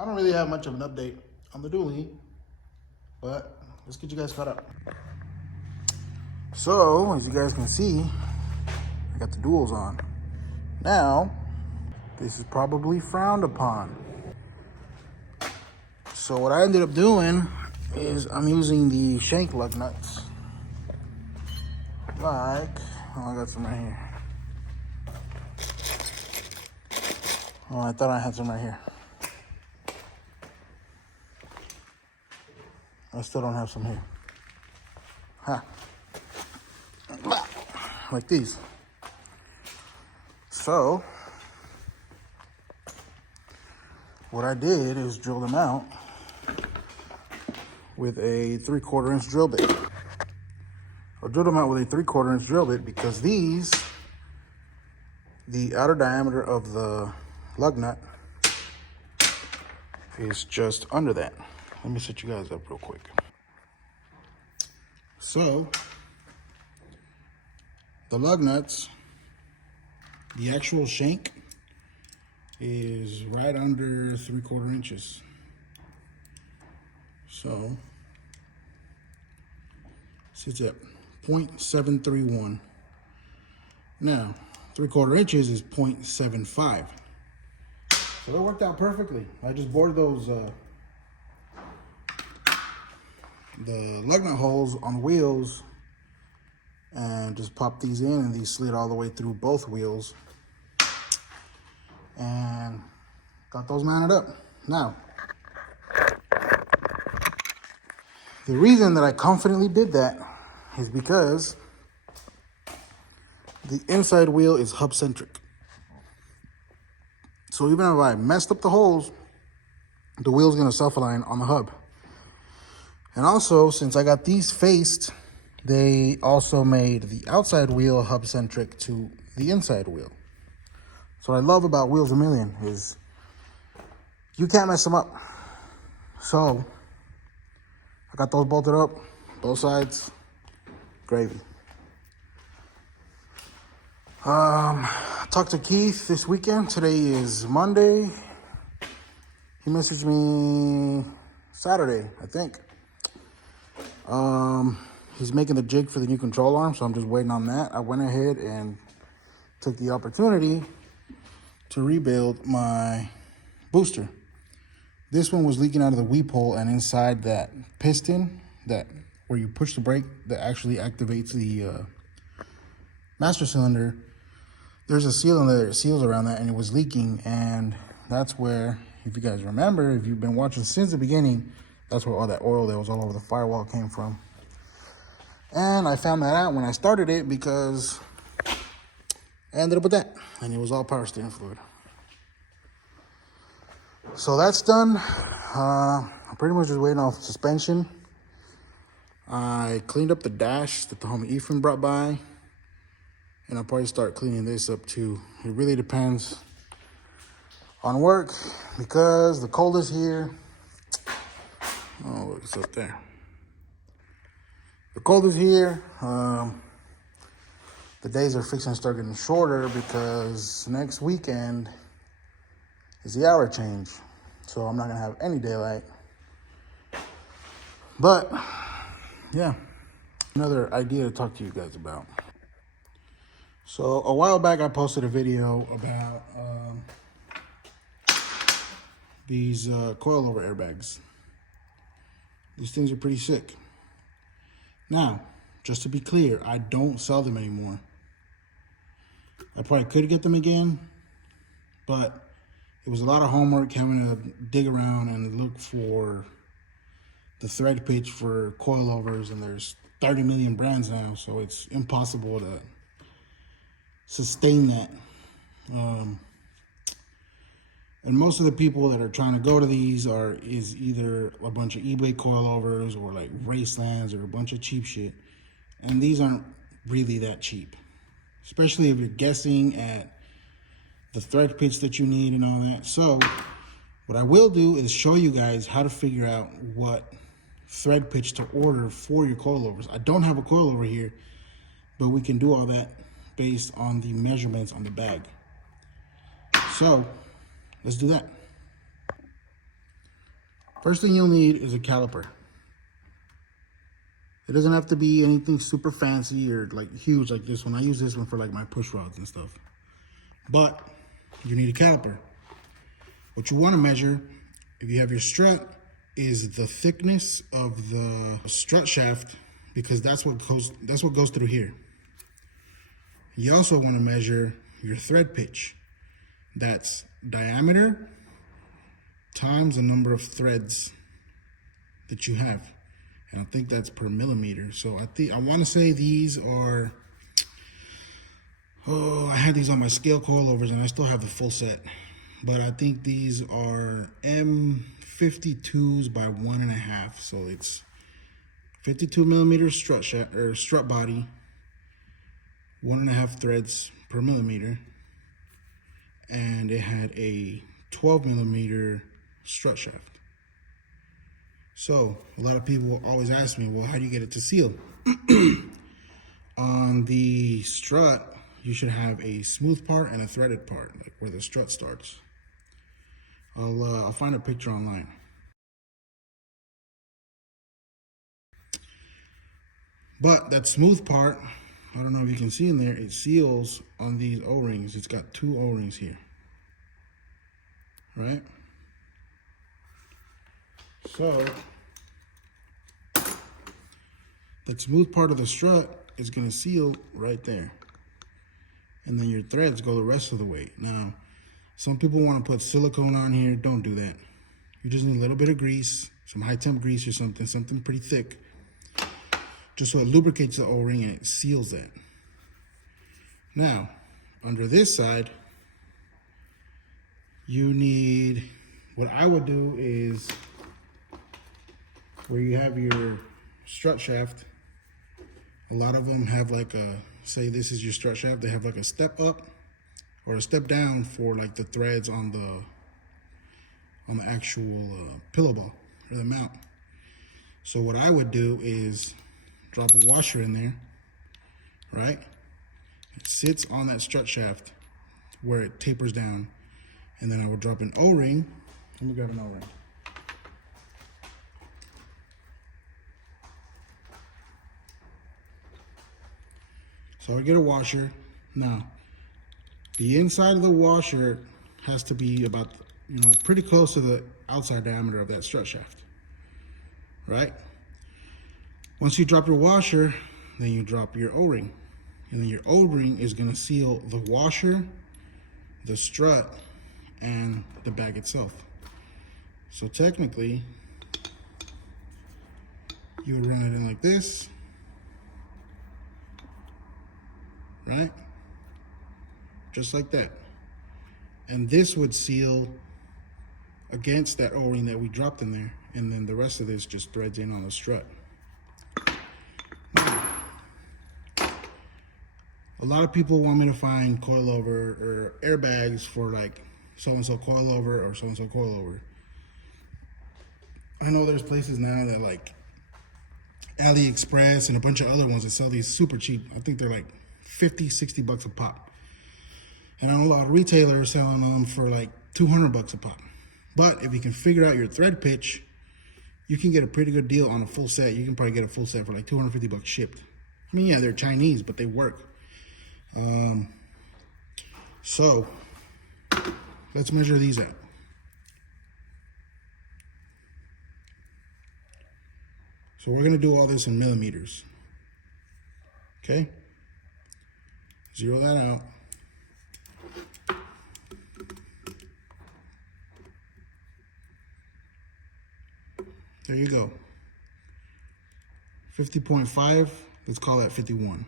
I don't really have much of an update on the dually, but let's get you guys caught up. So, as you guys can see, I got the duals on. Now, this is probably frowned upon. So what I ended up doing is I'm using the shank lug nuts. Like, oh, I got some right here. Oh, I thought I had some right here. I still don't have some here. Ha. Like these. So, what I did is drill them out with a 3/4 inch drill bit. I drilled them out with a 3/4 inch drill bit because these, the outer diameter of the lug nut is just under that. Let me set you guys up real quick. So, the lug nuts, the actual shank is right under 3/4 inches. So, sits at 0.731. Now, 3/4 inches is 0.75. So it worked out perfectly. I just bored those the lug nut holes on wheels and just popped these in, and these slid all the way through both wheels and got those mounted up. Now, the reason that I confidently did that is because the inside wheel is hub centric. So even if I messed up the holes, the wheel's gonna self-align on the hub. And also, since I got these faced, they also made the outside wheel hub centric to the inside wheel. So what I love about Wheels a Million is you can't mess them up. So I got those bolted up, both sides, gravy. Talked to Keith this weekend. Today is Monday. He messaged me Saturday, I think. He's making the jig for the new control arm, so I'm just waiting on that. I went ahead and took the opportunity to rebuild my booster. This one was leaking out of the weep hole, and inside that piston, that where you push the brake that actually activates the master cylinder, there's a seal in there that seals around that, and it was leaking. And that's where, if you guys remember, if you've been watching since the beginning, that's where all that oil that was all over the firewall came from. And I found that out when I started it because I ended up with that, and it was all power steering fluid. So that's done. I'm pretty much just waiting off suspension. I cleaned up the dash that the homie Ephraim brought by, and I'll probably start cleaning this up too. It really depends on work because the cold is here. Oh, look, it's up there. The cold is here. The days are fixing to start getting shorter because next weekend is the hour change. So I'm not gonna have any daylight. But yeah, another idea to talk to you guys about. So a while back I posted a video about these coilover airbags. These things are pretty sick. Now, just to be clear, I don't sell them anymore. I probably could get them again, but it was a lot of homework having to dig around and look for the thread pitch for coilovers, and there's 30 million brands now, so it's impossible to sustain that. And most of the people that are trying to go to these is either a bunch of eBay coilovers or like Racelands or a bunch of cheap shit. And these aren't really that cheap, especially if you're guessing at the thread pitch that you need and all that. So what I will do is show you guys how to figure out what thread pitch to order for your coilovers. I don't have a coilover here, but we can do all that based on the measurements on the bag. So let's do that. First thing you'll need is a caliper. It doesn't have to be anything super fancy or like huge like this one. I use this one for like my push rods and stuff. But you need a caliper. What you want to measure, if you have your strut, is the thickness of the strut shaft, because that's what goes through here. You also want to measure your thread pitch. That's diameter times the number of threads that you have. And I think that's per millimeter. So I want to say these are, I had these on my scale coilovers and I still have the full set. But I think these are M52s by 1.5. So it's 52 millimeter strut shaft or strut body, 1.5 threads per millimeter. And it had a 12 millimeter strut shaft. So a lot of people always ask me, well, how do you get it to seal? On the strut, you should have a smooth part and a threaded part, like where the strut starts. I'll find a picture online. But that smooth part, I don't know if you can see in there, it seals on these O-rings. It's got 2 O-rings here, right? So that smooth part of the strut is going to seal right there. And then your threads go the rest of the way. Now, some people want to put silicone on here. Don't do that. You just need a little bit of grease, some high temp grease or something pretty thick, just so it lubricates the O-ring and it seals that. Now, under this side, you need, what I would do is, where you have your strut shaft, a lot of them have like a, say this is your strut shaft, they have like a step up or a step down for like the threads on the actual pillow ball or the mount. So what I would do is drop a washer in there, right? It sits on that strut shaft where it tapers down. And then I would drop an O-ring. Let me grab an O-ring. So I get a washer. Now, the inside of the washer has to be about, pretty close to the outside diameter of that strut shaft, right? Once you drop your washer, then you drop your O-ring. And then your O-ring is gonna seal the washer, the strut, and the bag itself. So technically, you would run it in like this, right? Just like that. And this would seal against that O-ring that we dropped in there. And then the rest of this just threads in on the strut. Now, a lot of people want me to find coilover or airbags for like so-and-so coilover or so-and-so coilover. I know there's places now that like AliExpress and a bunch of other ones that sell these super cheap. I think they're like 50, 60 bucks a pop. And I know a lot of retailers selling them for like 200 bucks a pop. But if you can figure out your thread pitch, you can get a pretty good deal on a full set. You can probably get a full set for like 250 bucks shipped. I mean, yeah, they're Chinese, but they work. So let's measure these out. So we're gonna do all this in millimeters. Okay? Zero that out. There you go. 50.5, let's call that 51.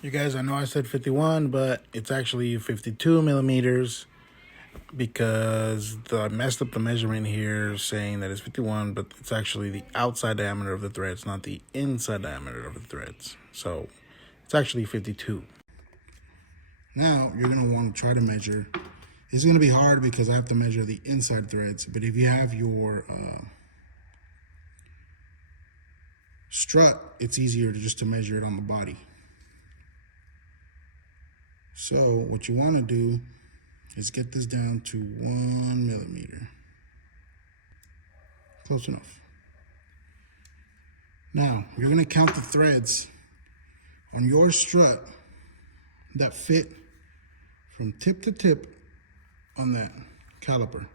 You guys, I know I said 51, but it's actually 52 millimeters because I messed up the measurement here saying that it's 51, but it's actually the outside diameter of the threads, not the inside diameter of the threads. So it's actually 52. Now you're gonna want to try to measure. It's gonna be hard because I have to measure the inside threads, but if you have your strut, it's easier to measure it on the body. So what you want to do is get this down to 1 millimeter. Close enough. Now, you're gonna count the threads on your strut that fit from tip to tip on that caliper.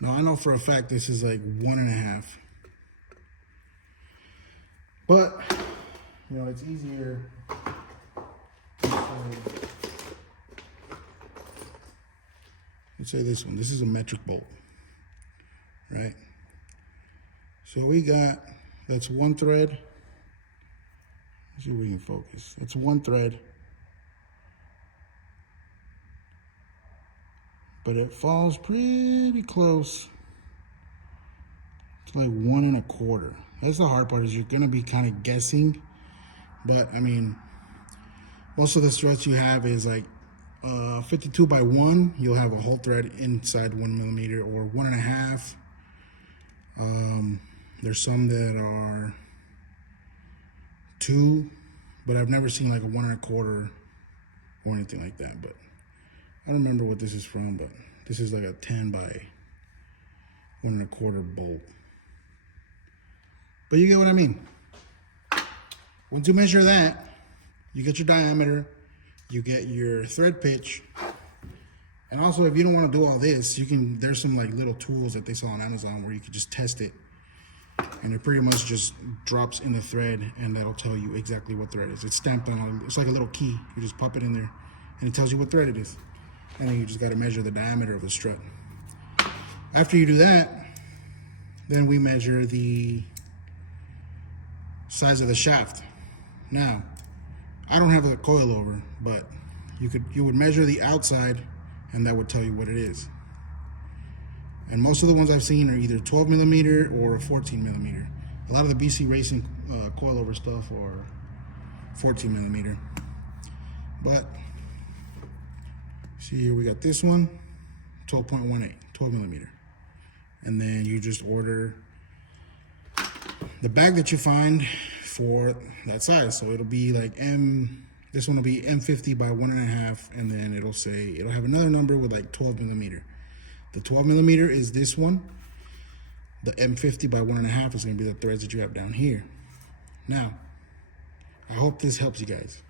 Now, I know for a fact this is like 1.5. But, you know, it's easier. Let's say this one. This is a metric bolt, right? So we got, that's one thread. Let's see if we can focus. That's one thread. But it falls pretty close to like 1 1/4. That's the hard part, is you're gonna be kind of guessing. But I mean, most of the struts you have is like 52 by 1. You'll have a whole thread inside 1 millimeter or 1.5. There's some that are 2, but I've never seen like a 1 1/4 or anything like that. But I don't remember what this is from, but this is like a 10 by 1 1/4 bolt. But you get what I mean. Once you measure that, you get your diameter, you get your thread pitch. And also, if you don't want to do all this, you can, there's some like little tools that they sell on Amazon where you can just test it. And it pretty much just drops in the thread, and that'll tell you exactly what thread it is. It's stamped on, it's like a little key. You just pop it in there and it tells you what thread it is. And then you just got to measure the diameter of the strut. After you do that, then we measure the size of the shaft. Now, I don't have a coilover, but you would measure the outside, and that would tell you what it is. And most of the ones I've seen are either 12 millimeter or a 14 millimeter. A lot of the ISC Racing coilover stuff are 14 millimeter. But see here, we got this one, 12.18, 12 millimeter. And then you just order the bag that you find for that size. So it'll be like this one will be M50 by 1.5, and then it'll have another number with like 12 millimeter. The 12 millimeter is this one. The M50 by 1.5 is gonna be the threads that you have down here. Now, I hope this helps you guys.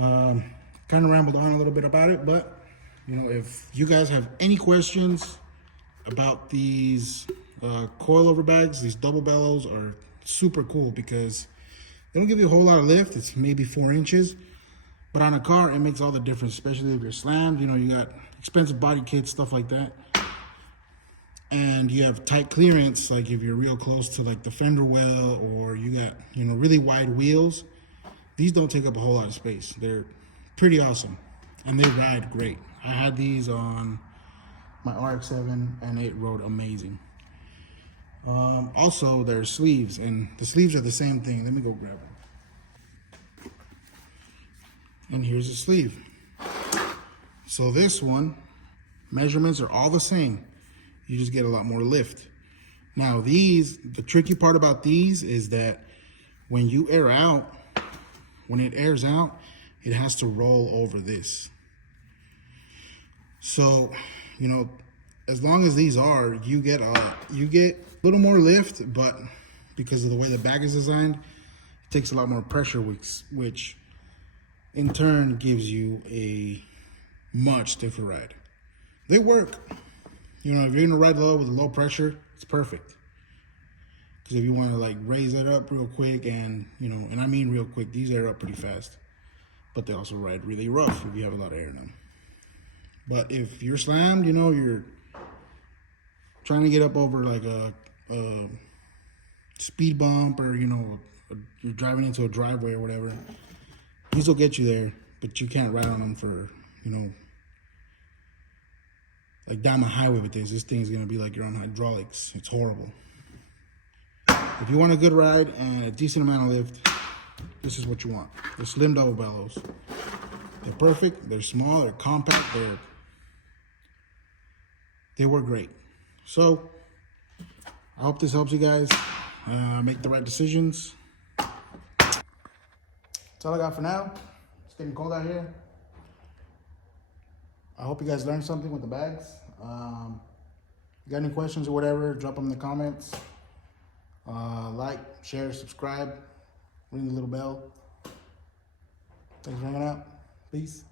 Kind of rambled on a little bit about it, but you know, if you guys have any questions about these coilover bags, these double bellows are super cool because they don't give you a whole lot of lift. It's maybe 4 inches, but on a car, it makes all the difference, especially if you're slammed. You know, you got expensive body kits, stuff like that. And you have tight clearance, like if you're real close to like the fender well, or you got, you know, really wide wheels. These don't take up a whole lot of space. They're pretty awesome, and they ride great. I had these on my RX-7, and it rode amazing. Also, there's sleeves, and the sleeves are the same thing. Let me go grab them. And here's a sleeve. So this one, measurements are all the same. You just get a lot more lift. Now these, the tricky part about these is that when you air out, when it airs out, it has to roll over this. So, you know, as long as these are, you get a little more lift, but because of the way the bag is designed, it takes a lot more pressure, which in turn gives you a much stiffer ride. They work. You know, if you're gonna ride low with low pressure, it's perfect. Because if you want to like raise it up real quick, and you know, and I mean real quick, these air up pretty fast, but they also ride really rough if you have a lot of air in them. But if you're slammed, you know, you're trying to get up over like a speed bump, or you know, you're driving into a driveway or whatever, these will get you there, but you can't ride on them for, you know, like down the highway with this. This thing's gonna be like you're on hydraulics. It's horrible. If you want a good ride and a decent amount of lift, this is what you want. The slim double bellows. They're perfect, they're small, they're compact, they work great. So, I hope this helps you guys make the right decisions. That's all I got for now. It's getting cold out here. I hope you guys learned something with the bags. got any questions or whatever, drop them in the comments. Like, share, subscribe, ring the little bell. Thanks for hanging out. Peace.